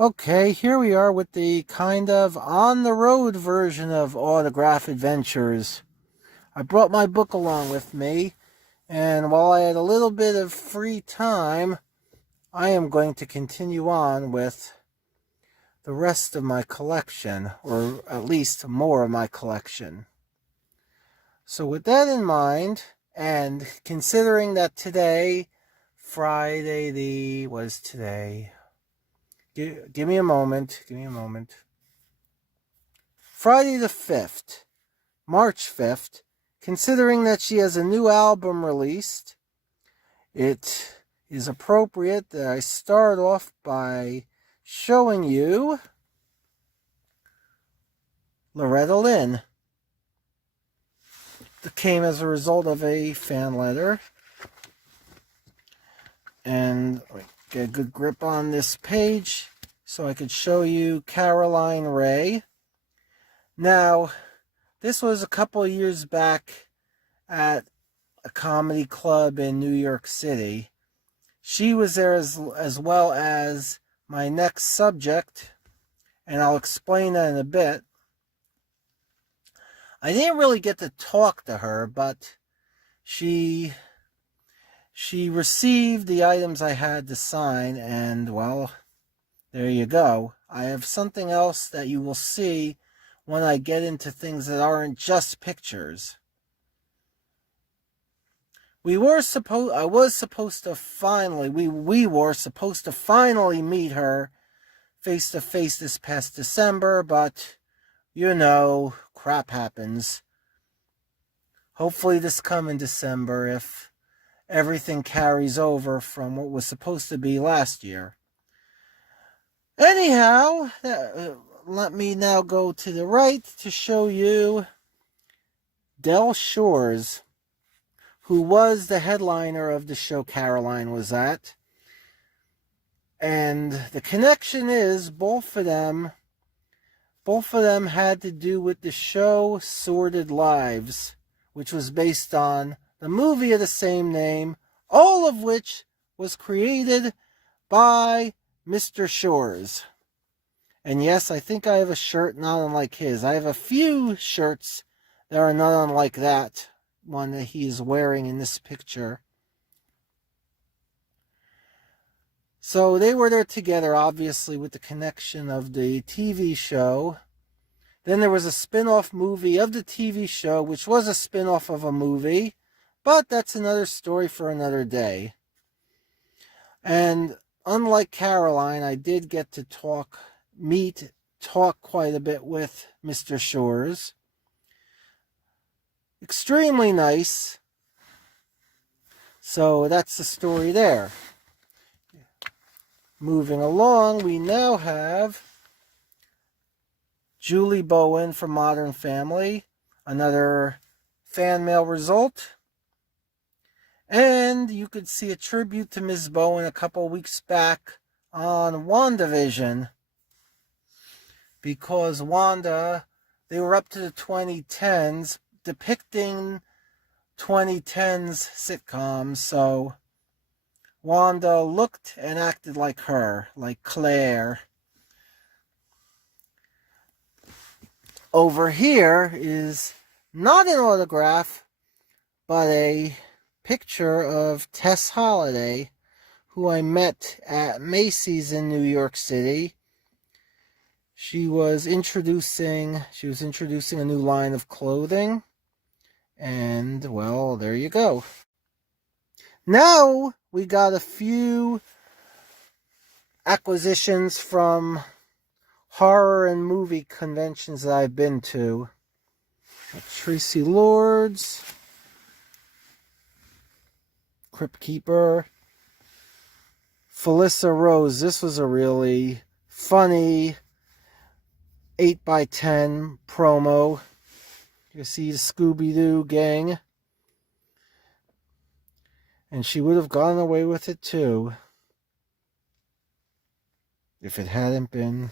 Okay, here we are with the kind of on-the-road version of Autograph Adventures. I brought my book along with me, and while I had a little bit of free time, I am going to continue on with the rest of my collection, or at least more of my collection. So with that in mind, and considering that today, what is today? Give me a moment. Friday the 5th, March 5th, considering that she has a new album released, it is appropriate that I start off by showing you Loretta Lynn. That came as a result of a fan letter. And get a good grip on this page so I could show you Caroline Ray. Now, this was a couple of years back at a comedy club in New York City. She was there as well as my next subject, and I'll explain that in a bit. I didn't really get to talk to her, but she received the items I had to sign, and well, there you go. I have something else that you will see when I get into things that aren't just pictures. We were supposed to finally meet her face to face this past December, but you know, crap happens. Hopefully this coming December, if everything carries over from what was supposed to be last year. Anyhow, let me now go to the right to show you Del Shores, who was the headliner of the show Caroline was at. And the connection is both of them had to do with the show Sordid Lives, which was based on the movie of the same name, all of which was created by Mr. Shores. And yes, I think I have a shirt not unlike his. I have a few shirts that are not unlike that one that he is wearing in this picture. So they were there together, obviously, with the connection of the TV show. Then there was a spin-off movie of the TV show, which was a spin-off of a movie, but that's another story for another day. And unlike Caroline, I did get to talk quite a bit with Mr. Shores. Extremely nice. So that's the story there. Moving along, we now have Julie Bowen from Modern Family, another fan mail result. And you could see a tribute to Ms. Bowen a couple weeks back on WandaVision, because Wanda, they were up to the 2010s, depicting 2010s sitcoms, so Wanda looked and acted like her, like Claire. Over here is not an autograph, but a picture of Tess Holliday, who I met at Macy's in New York City. She was introducing a new line of clothing, and well, there you go. Now we got a few acquisitions from horror and movie conventions that I've been to. Tracy Lords, Crypt Keeper, Felissa Rose. This was a really funny 8x10 promo. You see the Scooby-Doo gang. And she would have gotten away with it too, if it hadn't been.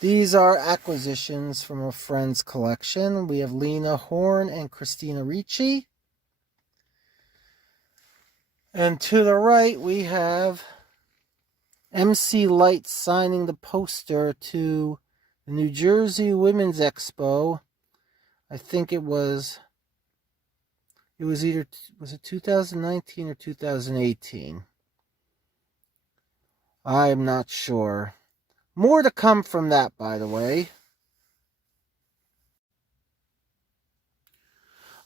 These are acquisitions from a friend's collection. We have Lena Horne and Christina Ricci. And to the right, we have MC Light signing the poster to the New Jersey Women's Expo. I think it was it 2019 or 2018? I'm not sure. More to come from that, by the way.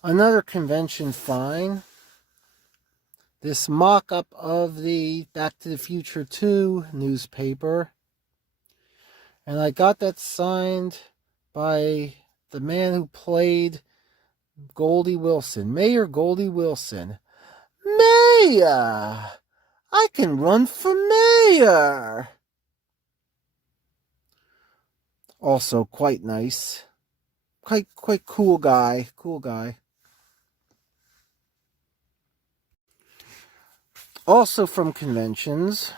Another convention find. This mock-up of the Back to the Future 2 newspaper. And I got that signed by the man who played Goldie Wilson, Mayor Goldie Wilson. Mayor! I can run for mayor! Also quite nice. Quite cool guy. Cool guy. Also from conventions,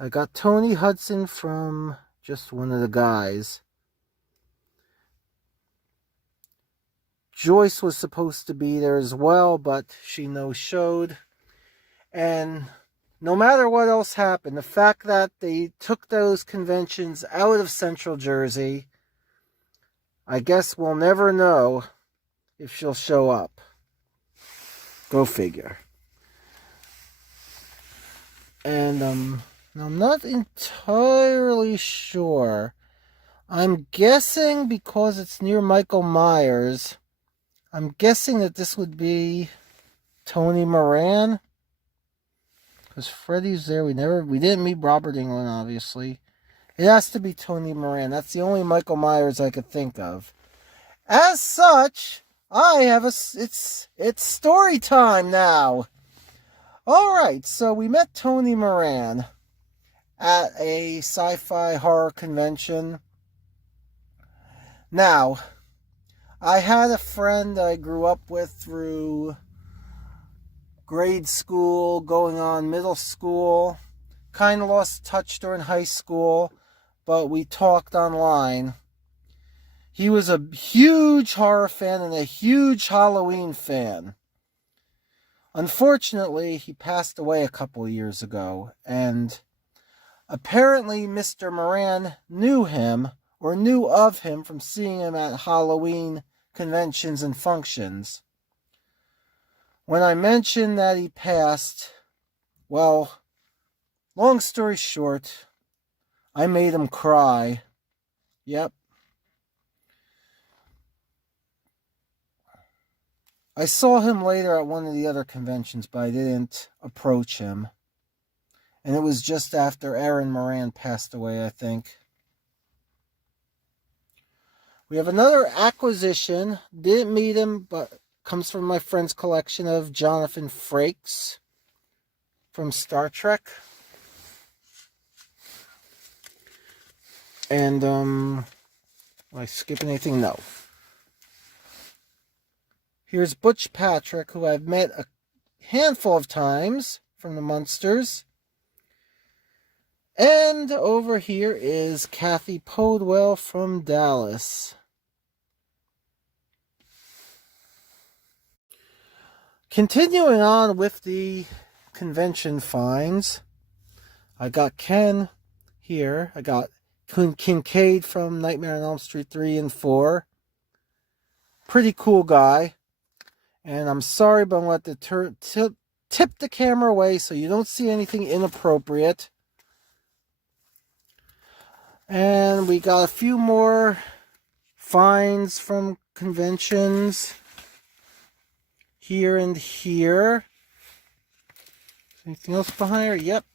I got Tony Hudson from Just One of the Guys. Joyce was supposed to be there as well, but she no-showed. And no matter what else happened, the fact that they took those conventions out of Central Jersey, I guess we'll never know if she'll show up. Go figure. And I'm not entirely sure. I'm guessing because it's near Michael Myers, I'm guessing that this would be Tony Moran. Because Freddy's there. We didn't meet Robert Englund, obviously. It has to be Tony Moran. That's the only Michael Myers I could think of. As such, it's story time now. Alright, so we met Tony Moran at a sci-fi horror convention. Now, I had a friend I grew up with through grade school, going on middle school. Kind of lost touch during high school, but we talked online. He was a huge horror fan and a huge Halloween fan. Unfortunately, he passed away a couple of years ago, and apparently Mr. Moran knew him, or knew of him from seeing him at Halloween conventions and functions. When I mentioned that he passed, well, long story short, I made him cry. Yep. I saw him later at one of the other conventions, but I didn't approach him. And it was just after Aaron Moran passed away, I think. We have another acquisition. Didn't meet him, but comes from my friend's collection of Jonathan Frakes from Star Trek. And, am I skipping anything? No. Here's Butch Patrick, who I've met a handful of times from the Munsters. And over here is Kathy Podwell from Dallas. Continuing on with the convention finds, I got Ken here. I got Kincaid from Nightmare on Elm Street 3 and 4. Pretty cool guy. And I'm sorry, but I'm going to tip the camera away so you don't see anything inappropriate. And we got a few more finds from conventions here and here. Anything else behind her? Yep.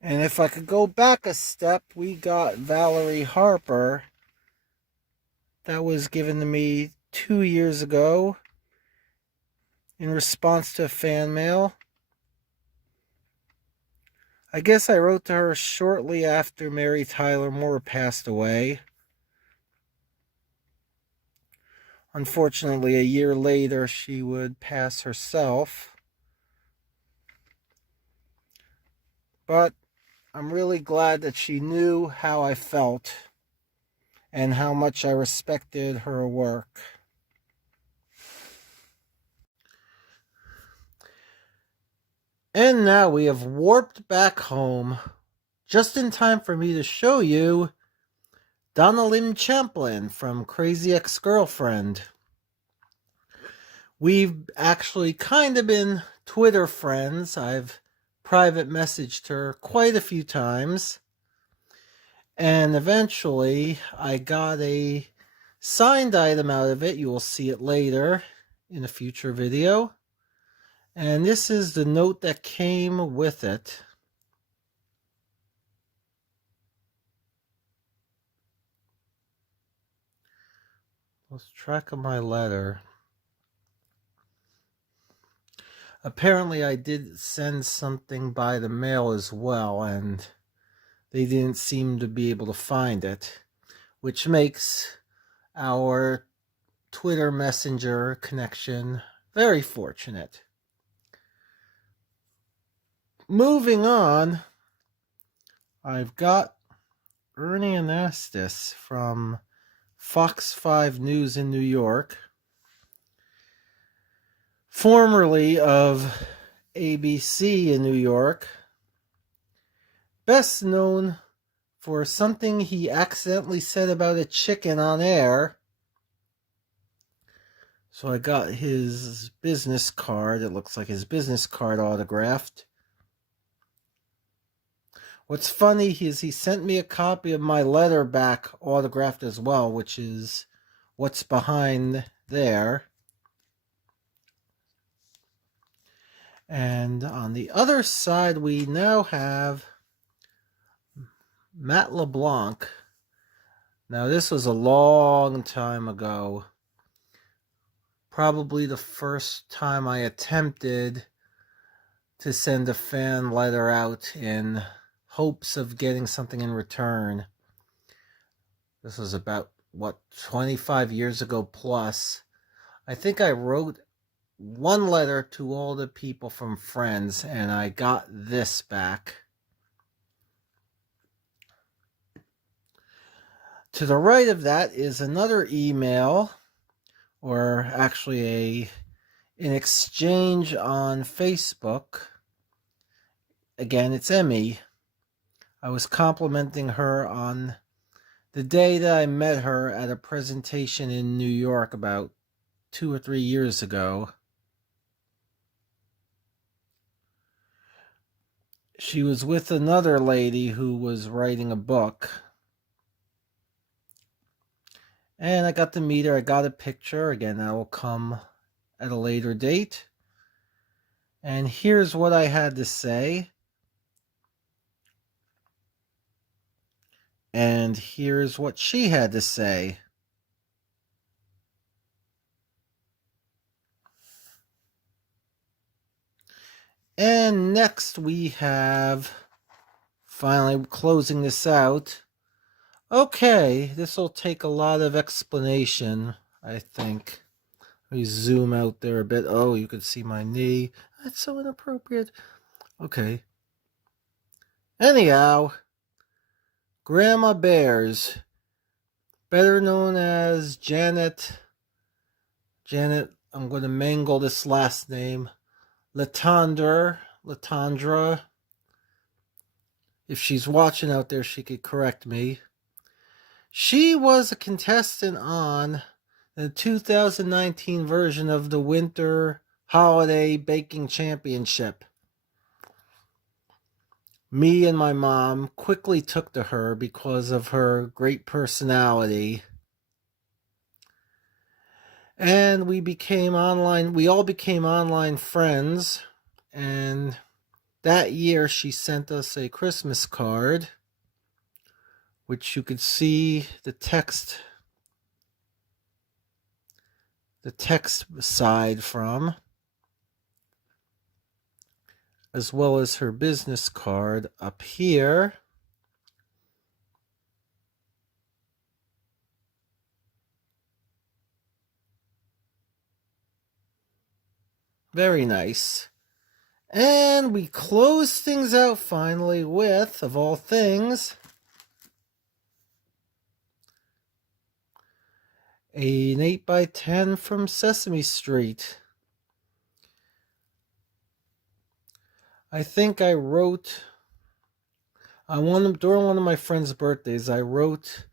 And if I could go back a step, we got Valerie Harper. That was given to me 2 years ago in response to a fan mail. I guess I wrote to her shortly after Mary Tyler Moore passed away. Unfortunately, a year later, she would pass herself. But I'm really glad that she knew how I felt and how much I respected her work. And now we have warped back home, just in time for me to show you Lynn Champlin from Crazy Ex-Girlfriend. We've actually kind of been Twitter friends. I've private messaged her quite a few times. And eventually I got a signed item out of it. You will see it later in a future video. And this is the note that came with it. Lost track of my letter. Apparently I did send something by the mail as well, and they didn't seem to be able to find it, which makes our Twitter Messenger connection very fortunate. Moving on, I've got Ernie Anastas from Fox 5 News in New York, formerly of ABC in New York, best known for something he accidentally said about a chicken on air. So I got his business card. It looks like his business card autographed. What's funny is he sent me a copy of my letter back autographed as well, which is what's behind there. And on the other side, we now have Matt Leblanc. Now, this was a long time ago. Probably the first time I attempted to send a fan letter out in hopes of getting something in return. This was about, 25 years ago plus. I think I wrote one letter to all the people from Friends, and I got this back. To the right of that is another email, or actually an exchange on Facebook. Again, it's Emmy. I was complimenting her on the day that I met her at a presentation in New York about 2 or 3 years ago. She was with another lady who was writing a book. And I got to meet her. I got a picture. Again, that will come at a later date. And here's what I had to say. And here's what she had to say. And next we have, finally closing this out. Okay, this will take a lot of explanation, I think. Let me zoom out there a bit. Oh, you can see my knee. That's so inappropriate. Okay. Anyhow, Grandma Bears, better known as Janet, I'm going to mangle this last name, Latondra. If she's watching out there, she could correct me. She was a contestant on the 2019 version of the Winter Holiday Baking Championship. Me and my mom quickly took to her because of her great personality. And we all became online friends. And that year she sent us a Christmas card, which you could see the text side from, as well as her business card up here. Very nice. And we close things out finally with, of all things, an 8x10 from Sesame Street. I think I wrote during one of my friend's birthdays, I wrote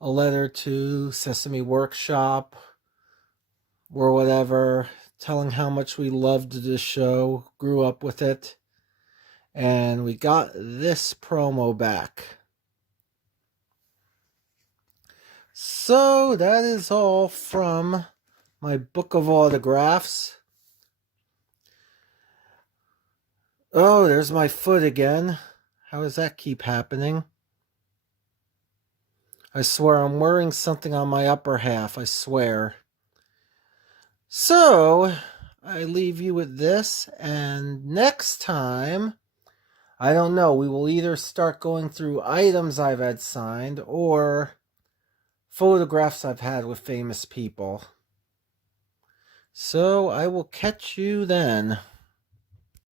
a letter to Sesame Workshop or whatever, telling how much we loved the show, grew up with it, and we got this promo back. So that is all from my book of autographs. Oh, there's my foot again. How does that keep happening? I swear I'm wearing something on my upper half, I swear. So, I leave you with this, and next time, I don't know, we will either start going through items I've had signed or photographs I've had with famous people. So, I will catch you then.